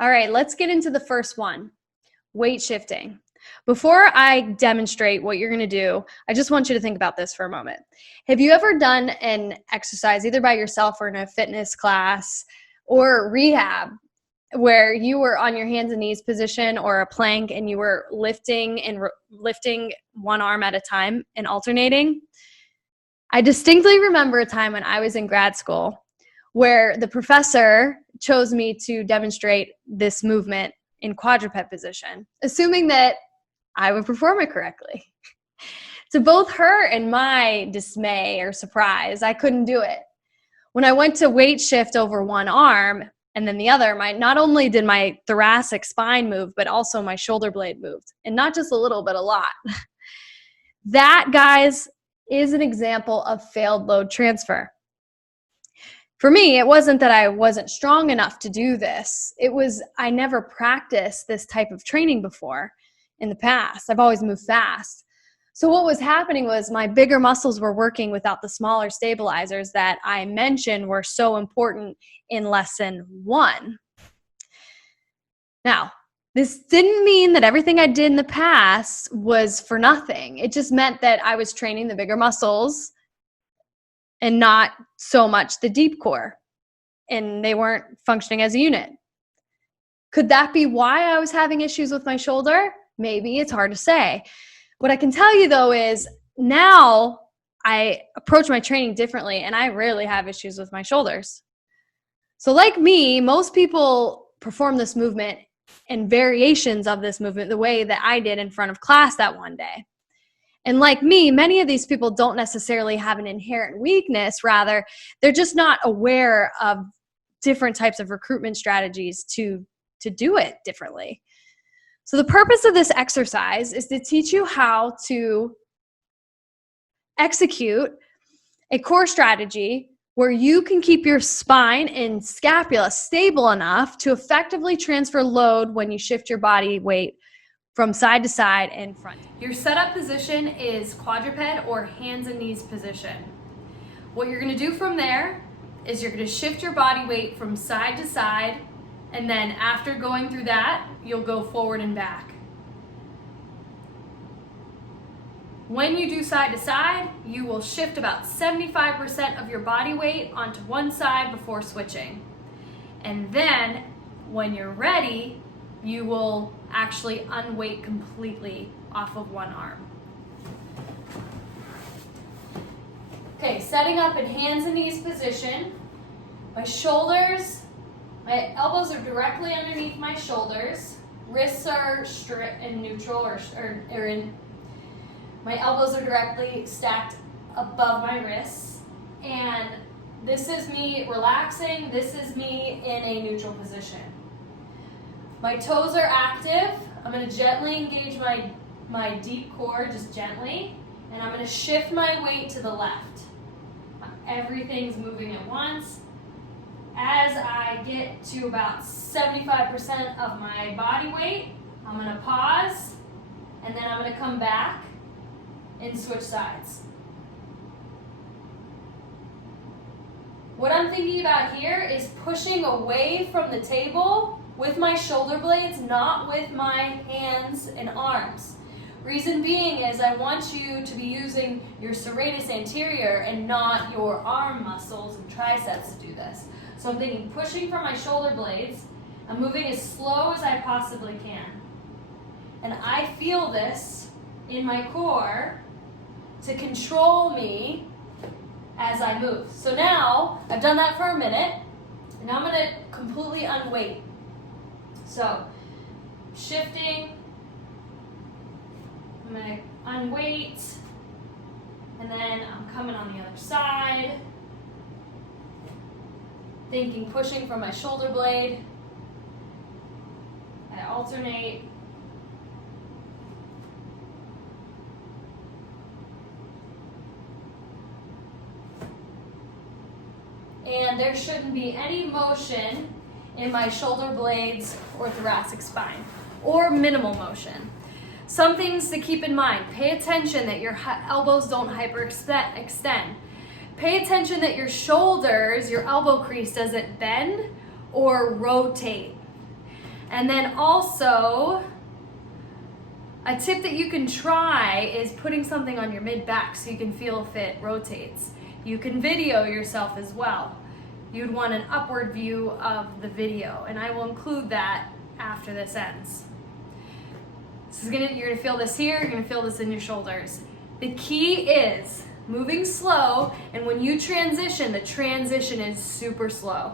All right, let's get into the first one, weight shifting. Before I demonstrate what you're going to do, I just want you to think about this for a moment. Have you ever done an exercise, either by yourself or in a fitness class or rehab, where you were on your hands and knees position or a plank and you were lifting one arm at a time and alternating? I distinctly remember a time when I was in grad school where the professor chose me to demonstrate this movement in quadruped position, assuming that I would perform it correctly. To both her and my dismay or surprise, I couldn't do it. When I went to weight shift over one arm and then the other, not only did my thoracic spine move, but also my shoulder blade moved. And not just a little, but a lot. That, guys, is an example of failed load transfer. For me, it wasn't that I wasn't strong enough to do this. It was I never practiced this type of training before in the past. I've always moved fast. So what was happening was my bigger muscles were working without the smaller stabilizers that I mentioned were so important in lesson 1. Now, this didn't mean that everything I did in the past was for nothing. It just meant that I was training the bigger muscles and not so much the deep core, and they weren't functioning as a unit. Could that be why I was having issues with my shoulder? Maybe. It's hard to say. What I can tell you, though, is now I approach my training differently, and I rarely have issues with my shoulders. So like me, most people perform this movement and variations of this movement the way that I did in front of class that one day. And like me, many of these people don't necessarily have an inherent weakness. Rather, they're just not aware of different types of recruitment strategies to do it differently. So the purpose of this exercise is to teach you how to execute a core strategy where you can keep your spine and scapula stable enough to effectively transfer load when you shift your body weight from side to side and front. Your setup position is quadruped or hands and knees position. What you're going to do from there is you're going to shift your body weight from side to side, and then after going through that, you'll go forward and back. When you do side to side, you will shift about 75% of your body weight onto one side before switching. And then when you're ready, you will actually unweight completely off of one arm. Okay, setting up in hands and knees position. My elbows are directly underneath my shoulders. Wrists are straight and neutral or in. My elbows are directly stacked above my wrists. And this is me relaxing. This is me in a neutral position. My toes are active. I'm going to gently engage my deep core, just gently. And I'm going to shift my weight to the left. Everything's moving at once. As I get to about 75% of my body weight, I'm going to pause. And then I'm going to come back and switch sides. What I'm thinking about here is pushing away from the table with my shoulder blades, not with my hands and arms. Reason being is I want you to be using your serratus anterior and not your arm muscles and triceps to do this. So I'm thinking pushing from my shoulder blades. I'm moving as slow as I possibly can. And I feel this in my core to control me as I move. So now I've done that for a minute, and now I'm going to completely unweight. So shifting, I'm going to unweight, and then I'm coming on the other side, thinking pushing from my shoulder blade. I alternate. And there shouldn't be any motion in my shoulder blades or thoracic spine, or minimal motion. Some things to keep in mind. Pay attention that your elbows don't hyperextend. Pay attention that your shoulders, your elbow crease doesn't bend or rotate. And then also, a tip that you can try is putting something on your mid-back so you can feel if it rotates. You can video yourself as well. You'd want an upward view of the video, and I will include that after this ends. You're gonna feel this here, you're gonna feel this in your shoulders. The key is moving slow, and when you transition, the transition is super slow.